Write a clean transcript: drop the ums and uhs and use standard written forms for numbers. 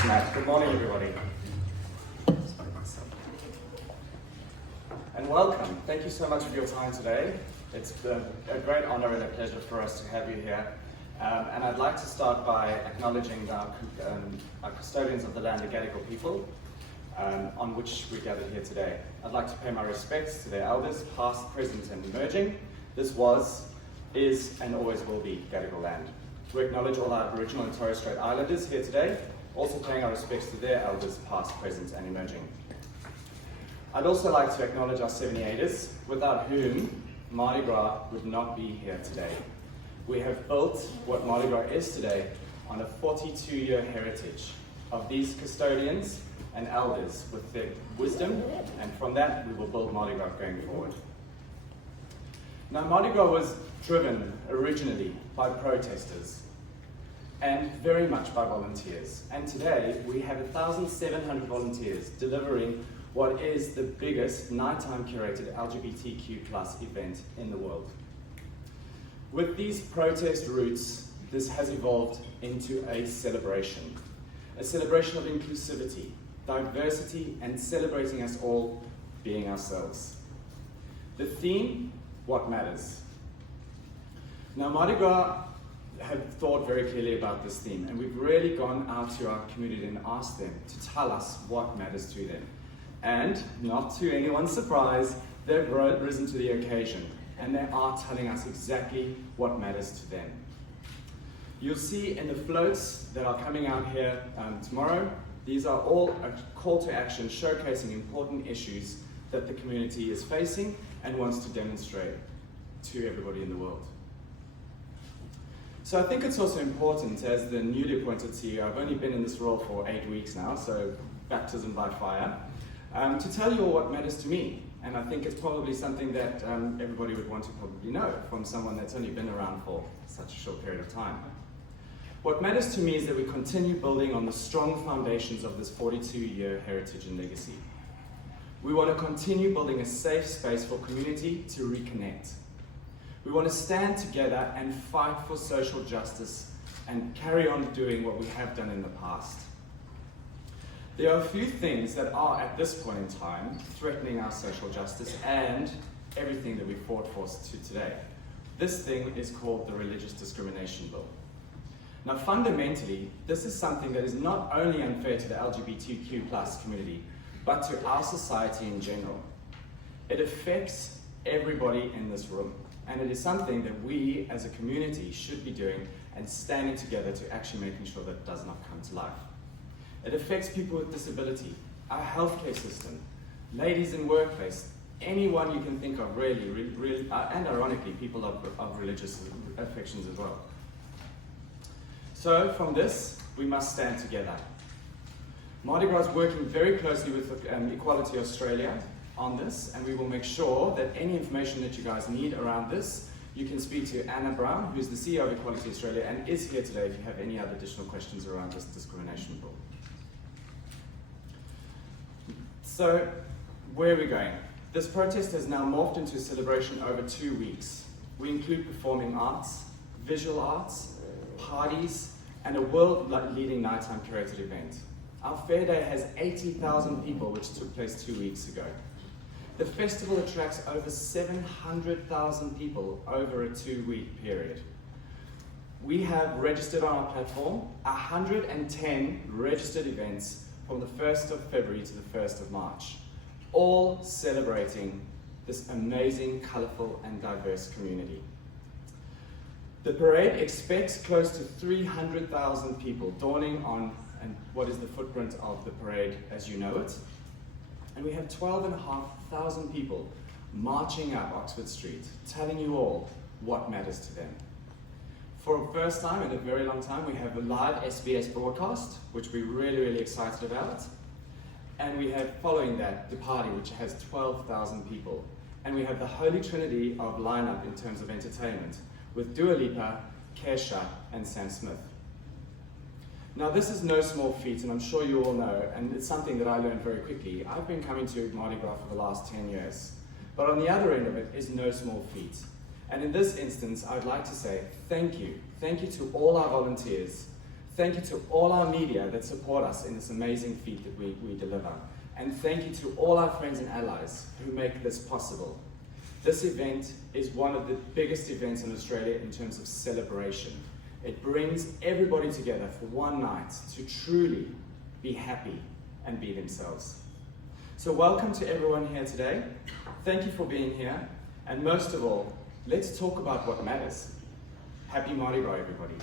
Thanks, Matt. Good morning, everybody. And welcome. Thank you so much for your time today. It's a great honor and a pleasure for us to have you here. And I'd like to start by acknowledging our custodians of the land, the Gadigal people, on which we gathered here today. I'd like to pay my respects to their elders, past, present, and emerging. This was, is, and always will be Gadigal land. We acknowledge all our Aboriginal and Torres Strait Islanders here today, also paying our respects to their elders, past, present, and emerging. I'd also like to acknowledge our 78ers, without whom Mardi Gras would not be here today. We have built what Mardi Gras is today on a 42-year heritage of these custodians and elders with their wisdom, and from that we will build Mardi Gras going forward. Now, Mardi Gras was driven originally by protesters and very much by volunteers. And today we have 1,700 volunteers delivering what is the biggest nighttime curated LGBTQ+ event in the world. With these protest roots, this has evolved into a celebration of inclusivity, diversity, and celebrating us all being ourselves. The theme, what matters. Now, Mardi Gras have thought very clearly about this theme, and we've really gone out to our community and asked them to tell us what matters to them. And, not to anyone's surprise, they've risen to the occasion, and they are telling us exactly what matters to them. You'll see in the floats that are coming out here tomorrow, these are all a call to action showcasing important issues that the community is facing and wants to demonstrate to everybody in the world. So I think it's also important, as the newly appointed CEO, I've only been in this role for 8 weeks now, so baptism by fire, to tell you all what matters to me. And I think it's probably something that everybody would want to probably know from someone that's only been around for such a short period of time. What matters to me is that we continue building on the strong foundations of this 42-year heritage and legacy. We want to continue building a safe space for community to reconnect. We want to stand together and fight for social justice and carry on doing what we have done in the past. There are a few things that are, at this point in time, threatening our social justice and everything that we fought for today. This thing is called the Religious Discrimination Bill. Now, fundamentally, this is something that is not only unfair to the LGBTQ+ community, but to our society in general. It affects everybody in this room, and it is something that we as a community should be doing and standing together to actually making sure that it does not come to life. It affects people with disability, our healthcare system, ladies in workplace, anyone you can think of really, and ironically, people of religious affections as well. So from this, we must stand together. Mardi Gras is working very closely with Equality Australia on this, and we will make sure that any information that you guys need around this, you can speak to Anna Brown, who's the CEO of Equality Australia, and is here today if you have any other additional questions around this discrimination bill. So, where are we going? This protest has now morphed into a celebration over 2 weeks. We include performing arts, visual arts, parties, and a world-leading nighttime curated event. Our fair day has 80,000 people, which took place 2 weeks ago. The festival attracts over 700,000 people over a 2-week period. We have registered on our platform 110 registered events from the 1st of February to the 1st of March, all celebrating this amazing, colourful and diverse community. The parade expects close to 300,000 people dawning on what is the footprint of the parade as you know it. And we have 12,500 people marching up Oxford Street, telling you all what matters to them. For the first time in a very long time, we have a live SBS broadcast, which we're really, really excited about. And we have, following that, the party, which has 12,000 people. And we have the Holy Trinity of lineup in terms of entertainment, with Dua Lipa, Kesha, and Sam Smith. Now, this is no small feat, and I'm sure you all know, and it's something that I learned very quickly. I've been coming to Mardi Gras for the last 10 years. But on the other end of it is no small feat. And in this instance, I'd like to say thank you. Thank you to all our volunteers. Thank you to all our media that support us in this amazing feat that we deliver. And thank you to all our friends and allies who make this possible. This event is one of the biggest events in Australia in terms of celebration. It brings everybody together for one night to truly be happy and be themselves. So welcome to everyone here today. Thank you for being here. And most of all, let's talk about what matters. Happy Mardi Gras, everybody.